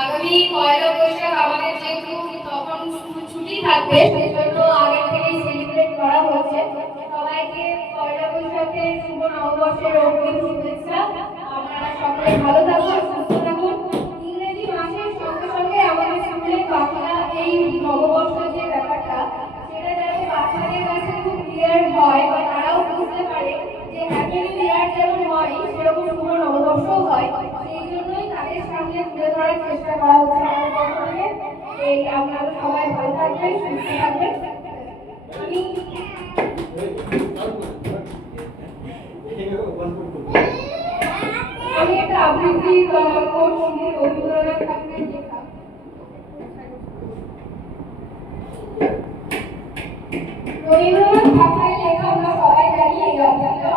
আগামী পয়লা বৈশাখ আমাদের যেহেতু তখন ছুটি থাকবে, সেজন্য আগে থেকে সেলিব্রেট করা হচ্ছে। সবাইকে পয়লা বৈশাখের শুভ নববর্ষের অগ্রিম শুভেচ্ছা। আপনারা সকলে ভালো থাকুন, সুস্থ থাকুন। ইংরেজি মাসের সঙ্গে সঙ্গে আমাদের স্কুলে বাংলা এই নববর্ষ যে ব্যাপারটা, সেটা যাতে বাচ্চাদের কাছে খুব ক্লিয়ার হয় বা তারাও বুঝতে পারে যে হ্যাপি নিউ ইয়ার যেমন হয় সেরকম শুভ নববর্ষও হয়। সেই জন্যই তাদের সামনে তুলে ধরার চেষ্টা করা হচ্ছে আমাদের পক্ষ থেকে। এই আপনারা সবাই ভালো থাকবেন, সুস্থ থাকবেন। আমি আমি একটা আবৃত্তি করছি রবীন্দ্রনাথ ঠাকুরের লেখা। রবীন্দ্রনাথ ঠাকুরের লেখা আমরা সবাই জানি এই আবৃত্তিটা